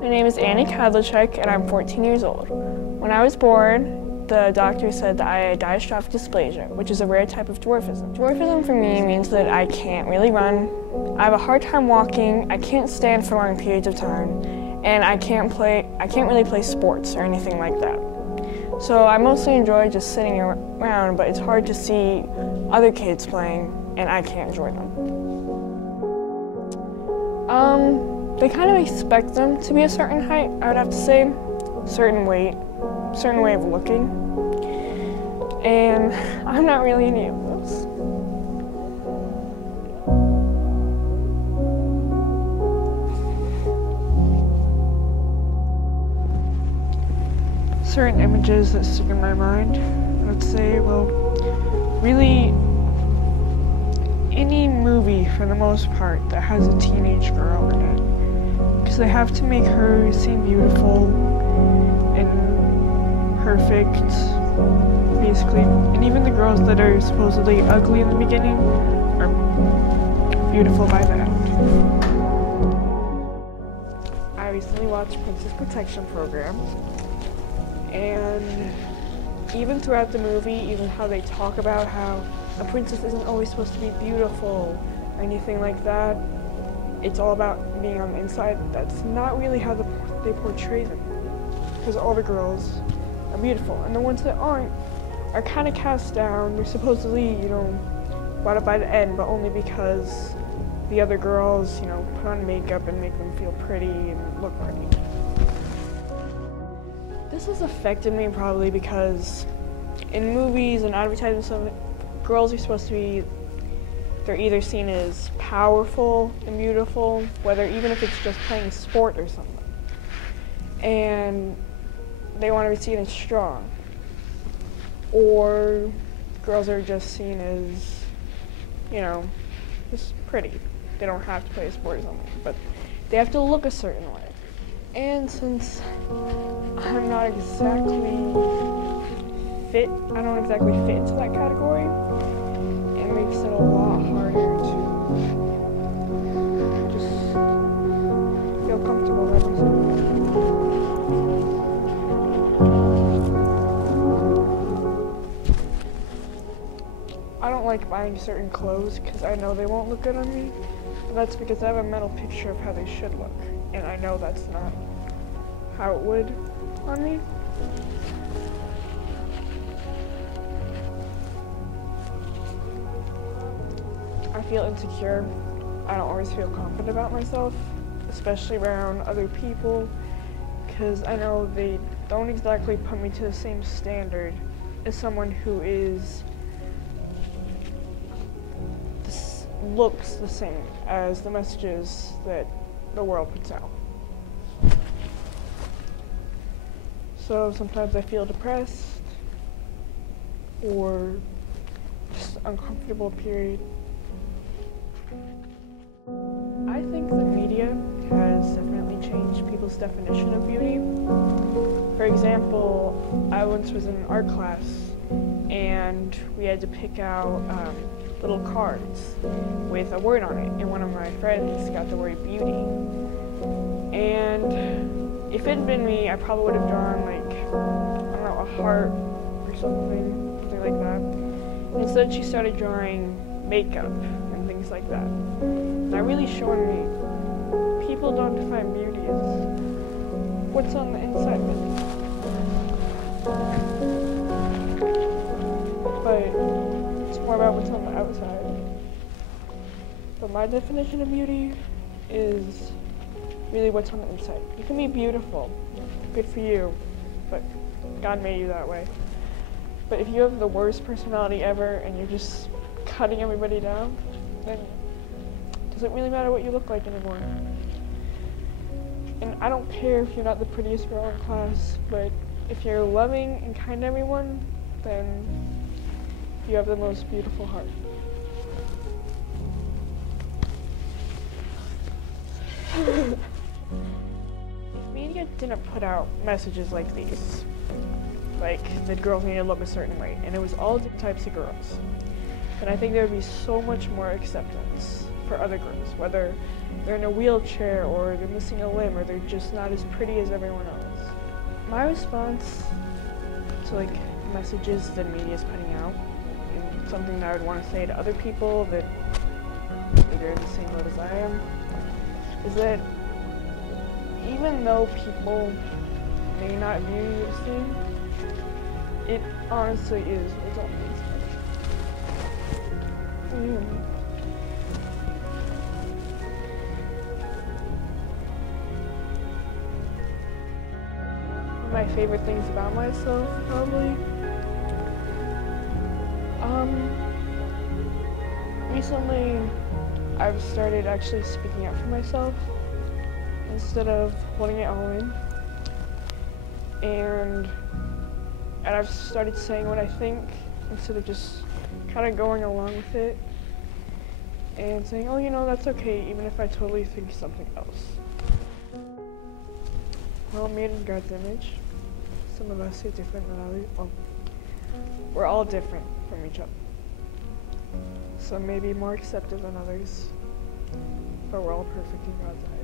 My name is Karli Kadlecek, and I'm 14 years old. When I was born, the doctor said that I had dystrophic dysplasia, which is a rare type of dwarfism. Dwarfism for me means that I can't really run, I have a hard time walking, I can't stand for long periods of time, and I can't really play sports or anything like that. So I mostly enjoy just sitting around, but it's hard to see other kids playing, and I can't enjoy them. They kind of expect them to be a certain height, I would have to say, certain weight, certain way of looking, and I'm not really any of those. Certain images that stick in my mind, I would say, well, really any movie for the most part that has a teenage girl in it. Because they have to make her seem beautiful and perfect, basically. And even the girls that are supposedly ugly in the beginning are beautiful by the end. I recently watched Princess Protection Program, and even throughout the movie, even how they talk about how a princess isn't always supposed to be beautiful or anything like that, it's all about being on the inside. That's not really how they portray them. Because all the girls are beautiful, and the ones that aren't are kind of cast down. They're supposedly, brought up by the end, but only because the other girls, put on makeup and make them feel pretty and look pretty. This has affected me probably because in movies and advertisements, girls are supposed to be, they're either seen as powerful and beautiful, even if it's just playing a sport or something. And they want to be seen as strong. Or girls are just seen as, just pretty. They don't have to play a sport or something, but they have to look a certain way. And since I'm not exactly fit, I don't exactly fit into that category, it makes it a lot harder to just feel comfortable with myself. I don't like buying certain clothes because I know they won't look good on me, but that's because I have a mental picture of how they should look, and I know that's not how it would on me. I feel insecure. I don't always feel confident about myself, especially around other people, because I know they don't exactly put me to the same standard as someone who looks the same as the messages that the world puts out. So sometimes I feel depressed or just uncomfortable, period. I think the media has definitely changed people's definition of beauty. For example, I once was in an art class and we had to pick out little cards with a word on it, and one of my friends got the word beauty. And if it had been me, I probably would have drawn a heart or something like that. Instead, she started drawing makeup and things like that. And that really showed me people don't define beauty as what's on the inside of it. But it's more about what's on the outside. But my definition of beauty is really what's on the inside. You can be beautiful, good for you, but God made you that way. But if you have the worst personality ever and you're just cutting everybody down, then it doesn't really matter what you look like anymore. And I don't care if you're not the prettiest girl in class, but if you're loving and kind to everyone, then you have the most beautiful heart. If media didn't put out messages like these, like that girls need to look a certain way, and it was all different types of girls, then I think there would be so much more acceptance for other girls, whether they're in a wheelchair or they're missing a limb or they're just not as pretty as everyone else. My response to like messages that media is putting out, and something that I would want to say to other people that maybe are in the same boat as I am, is that even though people may not view you the same, it honestly is its own thing. My favorite things about myself, probably. Recently, I've started actually speaking up for myself instead of holding it all in. And I've started saying what I think instead of just kind of going along with it and saying, oh, you know, that's okay, even if I totally think something else. Well, made in God's image. Some of us are different than others. Well, we're all different from each other. Some may be more accepted than others, but we're all perfect in God's eyes.